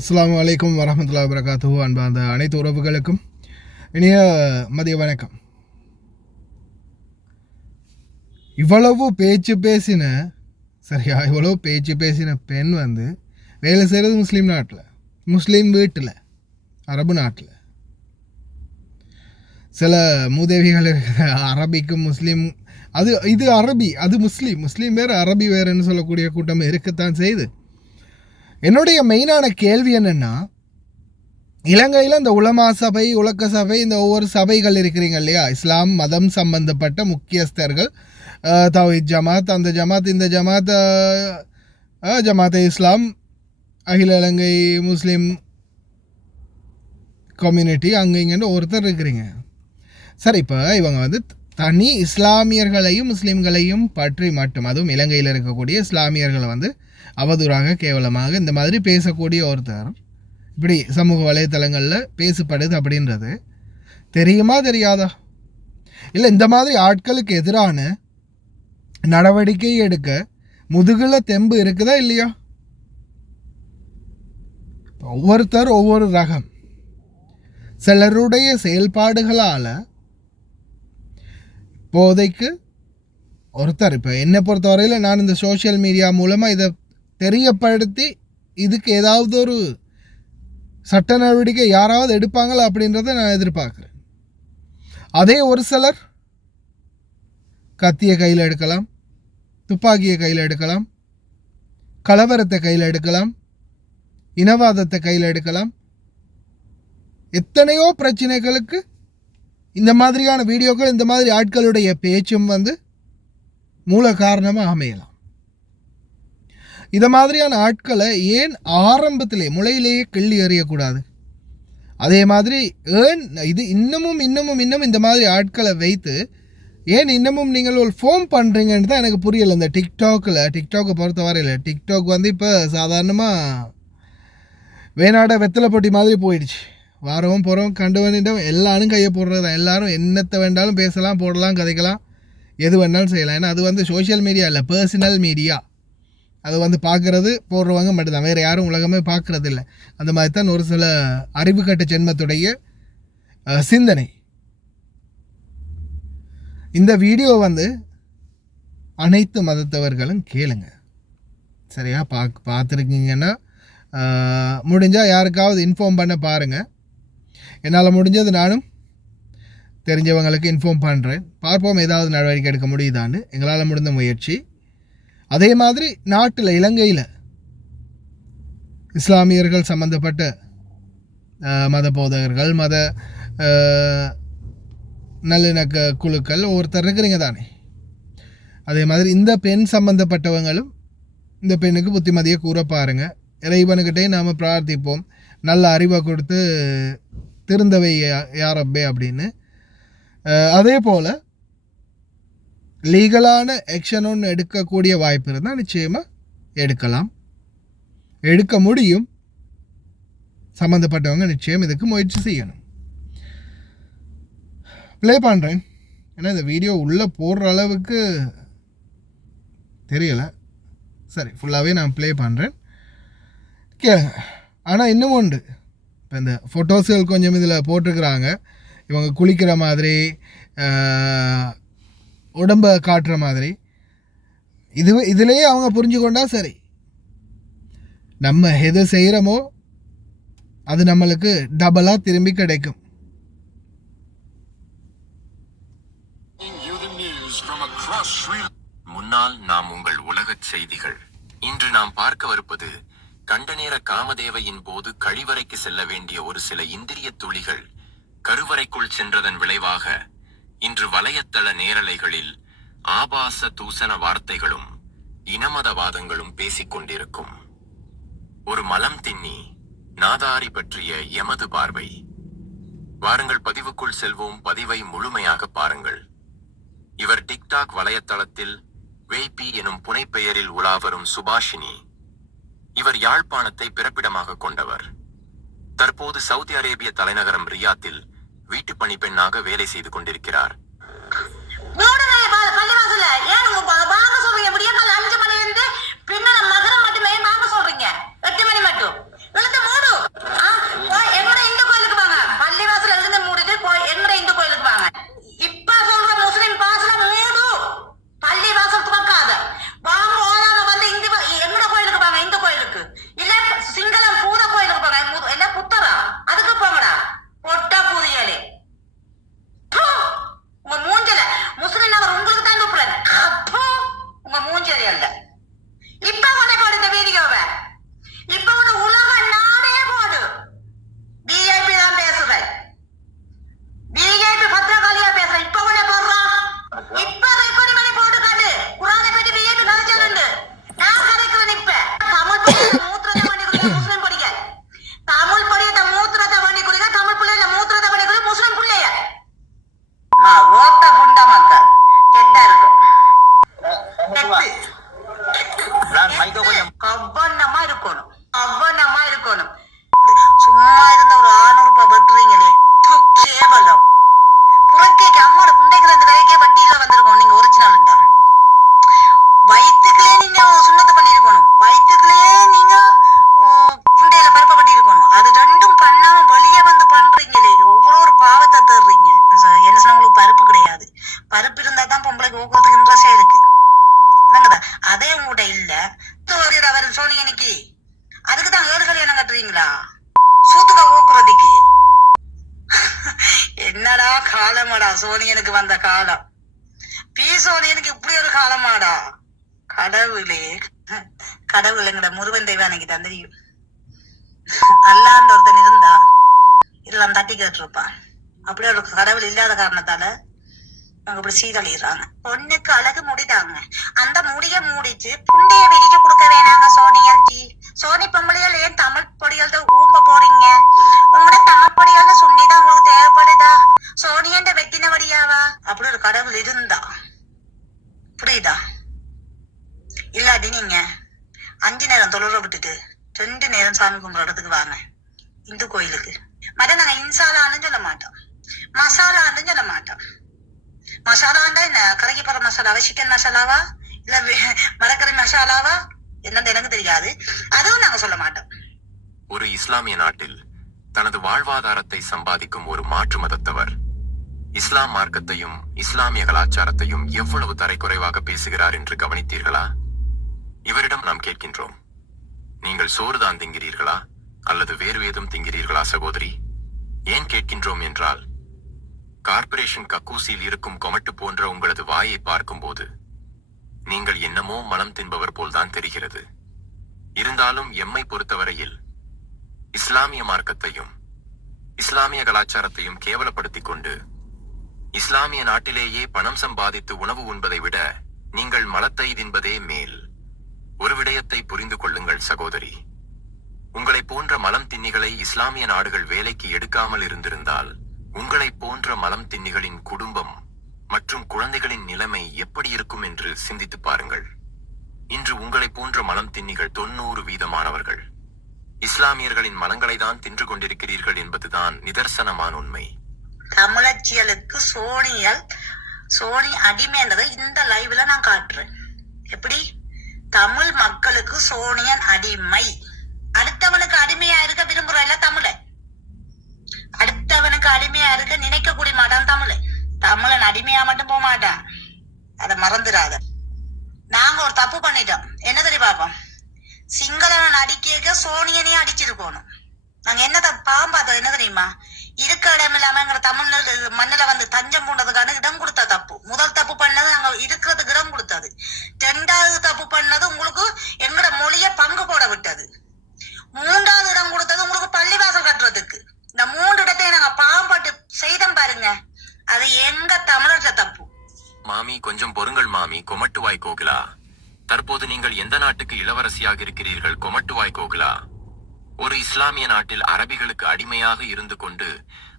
அஸ்ஸலாமு அலைக்கும் வரஹ்மத்துல்லாஹி வபரகாத்துஹு. அன்பார்ந்த அனைத்து உறவுகளுக்கும் இனிய மதிய வணக்கம். இவ்வளவு பேச்சு பேசின பெண் வேலை செய்கிறது முஸ்லீம் நாட்டில், முஸ்லீம் வீட்டில், அரபு நாட்டில். சில மூதேவிகள் இருக்கிற அரபிக்கும் முஸ்லீம், இது அரபி, அது முஸ்லீம், முஸ்லீம் வேறு அரபி வேறுன்னு சொல்லக்கூடிய கூட்டம் இருக்கத்தான் செய்யுது. என்னுடைய மெயினான கேள்வி என்னென்னா, இலங்கையில் இந்த உலமா சபை, உலக்க சபை, இந்த ஒவ்வொரு சபைகள் இருக்கிறீங்க இல்லையா, இஸ்லாம் மதம் சம்பந்தப்பட்ட முக்கியஸ்தர்கள், தௌஹீத் ஜமாத், அந்த ஜமாத், இந்த ஜமாத், ஜமாத் இஸ்லாம், அகில இலங்கை முஸ்லீம் கம்யூனிட்டி, அங்கே இங்கேன்னு ஒருத்தர் இருக்கிறீங்க. சரி, இப்போ இவங்க தனி இஸ்லாமியர்களையும் முஸ்லீம்களையும் பற்றி மட்டும், அதுவும் இலங்கையில் இருக்கக்கூடிய இஸ்லாமியர்களை அவதூறாக, கேவலமாக இந்த மாதிரி பேசக்கூடிய ஒருத்தர் இப்படி சமூக வலைத்தளங்களில் பேசப்படுது அப்படின்றது தெரியுமா தெரியாதா? இல்லை இந்த மாதிரி ஆட்களுக்கு எதிரான நடவடிக்கை எடுக்க முதுகில் தெம்பு இருக்குதா இல்லையா? ஒவ்வொருத்தர் ஒவ்வொரு ரகம். சிலருடைய செயல்பாடுகளால் இப்போதைக்கு ஒருத்தர், இப்போ என்னை பொறுத்தவரையில் நான் இந்த சோஷியல் மீடியா மூலமாக இதை தெரியப்படுத்தி இதுக்கு ஏதாவது ஒரு சட்ட நடவடிக்கை யாராவது எடுப்பாங்களா அப்படின்றத நான் எதிர்பார்க்குறேன். அதே ஒரு சிலர் கத்தியை கையில் எடுக்கலாம், துப்பாக்கியை கையில் எடுக்கலாம், கலவரத்தை கையில் எடுக்கலாம், இனவாதத்தை கையில் எடுக்கலாம். எத்தனையோ பிரச்சனைகளுக்கு இந்த மாதிரியான வீடியோக்கள், இந்த மாதிரி ஆட்களுடைய பேச்சும் மூல காரணமாக அமையலாம். இதை மாதிரியான ஆட்களை ஏன் ஆரம்பத்திலே முளையிலேயே கிள்ளி எறியக்கூடாது? அதே மாதிரி இது இன்னமும் இந்த மாதிரி ஆட்களை வைத்து ஏன் இன்னமும் நீங்கள் ஒரு ஃபோம் பண்ணுறீங்கன்னு தான் எனக்கு புரியலை. இந்த டிக்டாக்கை பொறுத்தவரையில் டிக்டாக் இப்போ சாதாரணமாக வேணாட வெத்தலை பொட்டி மாதிரி போயிடுச்சு. வாரவும் போகிறோம், கண்டு வந்துட்டோம், எல்லாரும் கையை போடுறது தான். எல்லாரும் என்னத்தை வேண்டாலும் பேசலாம், போடலாம், கதைக்கலாம், எது வேணாலும் செய்யலாம். ஏன்னா அது சோஷியல் மீடியா இல்லை, பர்சனல் மீடியா. அது பார்க்குறது போடுறவங்க மட்டும்தான், வேறு யாரும் உலகமே பார்க்குறது இல்லை. அந்த மாதிரி தான் ஒரு சில அறிவு கட்ட ஜென்மத்துடைய சிந்தனை. இந்த வீடியோ அனைத்து மதத்தவர்களும் கேளுங்க, சரியா? பார்த்துருக்கீங்கன்னா முடிஞ்சால் யாருக்காவது இன்ஃபார்ம் பண்ண பாருங்கள். என்னால் முடிஞ்சது நானும் தெரிஞ்சவங்களுக்கு இன்ஃபார்ம் பண்ணுறேன். பார்ப்போம் ஏதாவது நடவடிக்கை எடுக்க முடியுதான்னு, எங்களால் முடிந்த முயற்சி. அதே மாதிரி நாட்டில், இலங்கையில் இஸ்லாமியர்கள் சம்பந்தப்பட்ட மத போதகர்கள், மத நல்லிணக்க குழுக்கள் ஒருத்தர் இருக்கிறீங்க தானே, அதே மாதிரி இந்த பெண் சம்பந்தப்பட்டவங்களும் இந்த பெண்ணுக்கு புத்திமதியை கூற பாருங்க. இறைவனுக்கிட்டே நாம் பிரார்த்திப்போம், நல்ல அறிவை கொடுத்து திருந்தவை யாரப்பே அப்படின்னு. அதே போல் லீகலான ஆக்ஷன் ஒன்று எடுக்கக்கூடிய வாய்ப்பு இருந்தால் நிச்சயமாக எடுக்கலாம், எடுக்க முடியும். சம்மந்தப்பட்டவங்க நிச்சயம் இதுக்கு முயற்சி செய்யணும். ப்ளே பண்ணுறேன், ஏன்னா இந்த வீடியோ உள்ளே போடுற அளவுக்கு தெரியலை. சரி, ஃபுல்லாகவே நான் ப்ளே பண்ணுறேன், கேளுங்க. ஆனால் இன்னும் உண்டு, இப்போ இந்த ஃபோட்டோஸ்கள் கொஞ்சம் இதில் போட்டிருக்கிறாங்க. இவங்க குளிக்கிற மாதிரி, உடம்பை காட்டுற மாதிரி. இதிலேயே அவங்க புரிஞ்சுக்கொண்டா சரி, நம்ம எது செய்கிறோமோ அது நம்மளுக்கு டபுளாக திரும்பி கிடைக்கும். முன்னால் நாம் உங்கள் உலக செய்திகள். இன்று நாம் பார்க்கவிருப்பது கண்டநேர காமதேவையின் போது கழிவறைக்கு செல்ல வேண்டிய ஒரு சில இந்திரிய துளிகள் கருவறைக்குள் சென்றதன் விளைவாக இன்று வலையத்தள நேரலைகளில் ஆபாச தூசண வார்த்தைகளும் இனமதவாதங்களும் பேசிக்கொண்டிருக்கும் ஒரு மலம் தின்னி நாதாரி பற்றிய எமது பார்வை. வாருங்கள் பதிவுக்குள் செல்வோம், பதிவை முழுமையாக பாருங்கள். இவர் டிக்டாக் வலையத்தளத்தில் வேபி எனும் புனைப்பெயரில் உலாவரும் சுபாஷினி. இவர் யாழ்ப்பாணத்தை பிறப்பிடமாக கொண்டவர். தற்போது சவுதி அரேபிய தலைநகரம் ரியாத்தில் வீட்டு பணி பெண்ணாக வேலை செய்து கொண்டிருக்கிறார். மகரம் மட்டுமே வாங்க சொல்றீங்க, 8 மணி மட்டும். போறாங்கடா சூத்துக்க ஊக்குறதுக்கு. என்னடா காலமாடா சோனியனுக்கு வந்த காலம். சோனியனுக்கு இப்படி ஒரு காலமாடா. கடவுளே கடவுளுங்கட முருகன் தெய்வம் எனக்கு தான் தெரியும். அல்லாண்டு ஒருத்தன் இருந்தா இதெல்லாம் தட்டி கேட்டிருப்பான். அப்படி ஒரு கடவுள் இல்லாத காரணத்தால அவங்க இப்படி சீரழிடுறாங்க. பொண்ணுக்கு அழகு முடிதாங்க, அந்த முடிய மூடிச்சு புண்டைய விரிக்க கொடுக்க வேணாங்க சோனியாச்சி. சோனி பொம்பளைகள் ஏன் தமிழ் பொடிகள் ஊம்ப போறீங்க? உங்களோட தமிழ் பொடிகள் சுண்ணிதான் உங்களுக்கு தேவைப்படுதா? சோனியன்ற வெட்டின வழியாவா? அப்படி ஒரு கடவுள் இருந்தா புரியுதா? இல்லாட்டி நீங்க 5 நேரம் தொழுற விட்டுட்டு 2 நேரம் சாமி கும்பிட்ற இடத்துக்கு வாங்க, இந்து கோயிலுக்கு. மற்ற நாங்க இன்சாலான்னு சொல்ல மாட்டோம், மசாலான்னு சொல்ல மாட்டோம். மசாலாண்டா என்ன, கரைக்கு போற மசாலாவா, சிக்கன் மசாலாவா, இல்ல மரக்கறி மசாலாவா, என்னன்னு எனக்கு தெரியாது. அதுவும் நாங்க சொல்ல மாட்டோம். ஒரு இஸ்லாமிய நாட்டில் தனது வாழ்வாதாரத்தை சம்பாதிக்கும் ஒரு மாற்று மதத்தவர் இஸ்லாம் மார்க்கத்தையும் இஸ்லாமிய கலாச்சாரத்தையும் எவ்வளவு தரைக்குறைவாக பேசுகிறார் என்று கவனித்தீர்களா? இவரிடம் நாம் கேட்கின்றோம், நீங்கள் சோறுதான் திங்கிறீர்களா அல்லது வேறு ஏதும் திங்கிறீர்களா சகோதரி? ஏன் கேட்கின்றோம் என்றால், கார்ப்பரேஷன் கக்கூசியில் இருக்கும் கொமட்டு போன்ற உங்களது வாயை பார்க்கும்போது நீங்கள் என்னமோ மனம் தின்பவர் போல்தான் தெரிகிறது. இருந்தாலும் எம்மை பொறுத்தவரையில் இஸ்லாமிய மார்க்கத்தையும் இஸ்லாமிய கலாச்சாரத்தையும் கேவலப்படுத்திக் கொண்டு இஸ்லாமிய நாட்டிலேயே பணம் சம்பாதித்து உணவு உண்பதை விட நீங்கள் மலத்தை தின்பதே மேல். ஒரு விடயத்தை புரிந்து கொள்ளுங்கள் சகோதரி, உங்களை போன்ற மலம் தின்னிகளை இஸ்லாமிய நாடுகள் வேலைக்கு எடுக்காமல் இருந்திருந்தால் உங்களை போன்ற மலம் தின்னிகளின் குடும்பம் மற்றும் குழந்தைகளின் நிலைமை எப்படி இருக்கும் என்று சிந்தித்து பாருங்கள். இன்று உங்களை போன்ற மலம் தின்னிகள் 90% இஸ்லாமியர்களின் மலங்களை தான் தின்று கொண்டிருக்கிறீர்கள் என்பதுதான் நிதர்சனமான உண்மை. தமிழச்சியலுக்கு சோனி அடிமைன்றதை இந்த லைவ்ல நான் காட்டுறேன். எப்படி தமிழ் மக்களுக்கு சோனியன் அடிமை. அடுத்தவனுக்கு அடிமையா இருக்க விரும்புறல தமிழ, அடுத்தவனுக்கு அடிமையா இருக்க நினைக்க கூடிய மாட்டான் தமிழ. தமிழன் அடிமையா மட்டும் போக மாட்டான், அதை மறந்துடாத. நாங்க ஒரு தப்பு பண்ணிட்டோம், என்ன தெரியும் பாப்போம், சிங்களவன் அடிக்க சோனியனையும் அடிச்சிருக்கணும். நாங்க என்ன பாவம் பார்த்தோம் என்ன தெரியுமா, இருக்க இடம் இல்லாம எங்க தமிழ் மண்ணில வந்து தஞ்சம் பூண்டதுக்கான இடம் கொடுத்த தப்பு. முதல் தப்பு பண்ணது நாங்க இருக்கிறதுக்கு இடம் கொடுத்தது. 2வது தப்பு பண்ணது உங்களுக்கு எங்கட மொழிய பங்கு போட விட்டது. 3வது இடம் கொடுத்தது உங்களுக்கு பள்ளிவாசல் கட்டுறதுக்கு. இந்த 3 இடத்தையும் நாங்க பாவப்பட்டு செய்தோம் பாருங்க, அது எங்க தமிழர் தப்பு. மாமி கொஞ்சம் பொறுங்கள் மாமி. கொமட்டுவாய் கோகுலா, தற்போது நீங்கள் எந்த நாட்டுக்கு இளவரசியாக இருக்கிறீர்கள்? கொமட்டுவாய் கோகுலா, ஒரு இஸ்லாமிய நாட்டில் அரபிகளுக்கு அடிமையாக இருந்து கொண்டு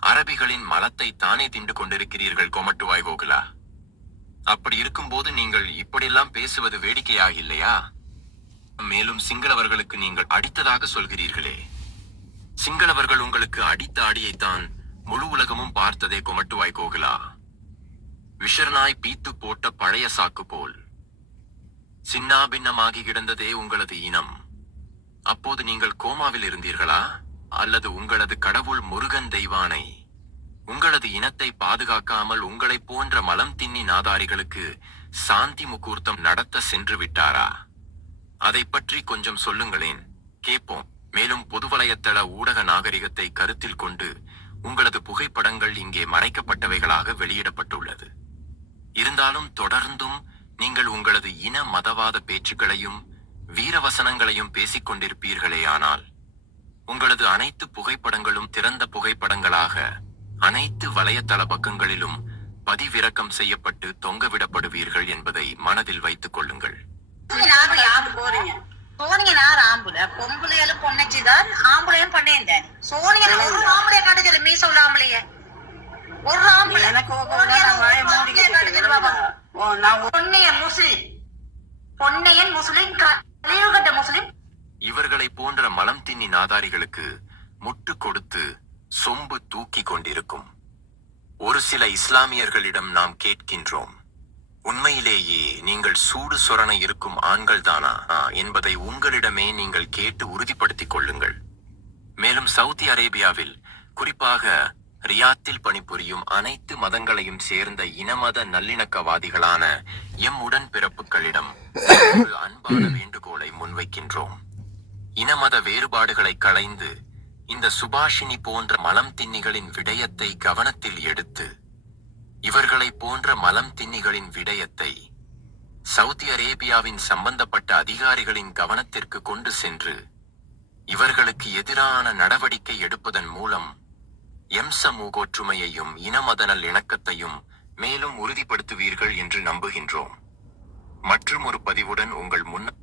அரபிகளின் மலத்தை தானே தின்று கொண்டிருக்கிறீர்கள் கொமட்டுவாய் கோகுலா. அப்படி இருக்கும்போது நீங்கள் இப்படியெல்லாம் பேசுவது வேடிக்கையாக இல்லையா? மேலும் சிங்களவர்களுக்கு நீங்கள் அடித்ததாக சொல்கிறீர்களே, சிங்களவர்கள் உங்களுக்கு அடித்த அடியைத்தான் முழு உலகமும் பார்த்ததே கொமட்டுவாய் கோகுலா. விஷர்நாய் பீத்து போட்ட பழைய சாக்கு போல் சின்னா பின்னமாகி கிடந்ததே உங்களது இனம். அப்போது நீங்கள் கோமாவில் இருந்தீர்களா? அல்லது உங்களது கடவுள் முருகன் தெய்வானை உங்களது இனத்தை பாதுகாக்காமல் உங்களை போன்ற மலம் தின்னி நாதாரிகளுக்கு சாந்தி முகூர்த்தம் நடத்த சென்று விட்டாரா? அதை பற்றி கொஞ்சம் சொல்லுங்களேன், கேட்போம். மேலும் பொதுவலயத்தள ஊடக நாகரிகத்தை கருத்தில் கொண்டு உங்களது புகைப்படங்கள் இங்கே மறைக்கப்பட்டவைகளாக வெளியிடப்பட்டுள்ளது. இருந்தாலும் தொடர்ந்தும் நீங்கள் உங்களது இன மதவாத பேச்சுக்களையும் வீரவசனங்களையும் பேசிக் கொண்டிருப்பீர்களே. ஆனால் உங்களது அனைத்து புகைப்படங்களும் திறந்த புகைப்படங்களாக அனைத்து வலையத்தள பக்கங்களிலும் பதிவிறக்கம் செய்யப்பட்டு தொங்கவிடப்படுவீர்கள் என்பதை மனதில் வைத்துக் கொள்ளுங்கள். இவர்களை போன்ற மலம் தின்னி நாதாரிகளுக்கு முட்டு கொடுத்து சொம்பு தூக்கி கொண்டிருக்கும் ஒரு சில இஸ்லாமியர்களிடம் நாம் கேட்கின்றோம், உண்மையிலேயே நீங்கள் சூடு சொரண இருக்கும் ஆண்கள் தானா என்பதை உங்களிடமே நீங்கள் கேட்டு உறுதிப்படுத்திக் கொள்ளுங்கள். மேலும் சவுதி அரேபியாவில், குறிப்பாக ரியாத்தில் பணிபுரியும் அனைத்து மதங்களையும் சேர்ந்த இனமத நல்லிணக்கவாதிகளான எம் உடன்பிறப்புகளிடம் ஒரு அன்பான வேண்டுகோளை முன்வைக்கின்றோம். இனமத வேறுபாடுகளை களைந்து இந்த சுபாஷினி போன்ற மலம் தின்னிகளின் விடயத்தை கவனத்தில் எடுத்து இவர்களைப் போன்ற மலம் தின்னிகளின் விடயத்தை சவுதி அரேபியாவின் சம்பந்தப்பட்ட அதிகாரிகளின் கவனத்திற்கு கொண்டு சென்று இவர்களுக்கு எதிரான நடவடிக்கை எடுப்பதன் மூலம் சமூக ஒற்றுமையையும் இனமதனல் இணக்கத்தையும் மேலும் உறுதிப்படுத்துவீர்கள் என்று நம்புகின்றோம். மற்றும் ஒரு பதிவுடன் உங்கள் முன்னால்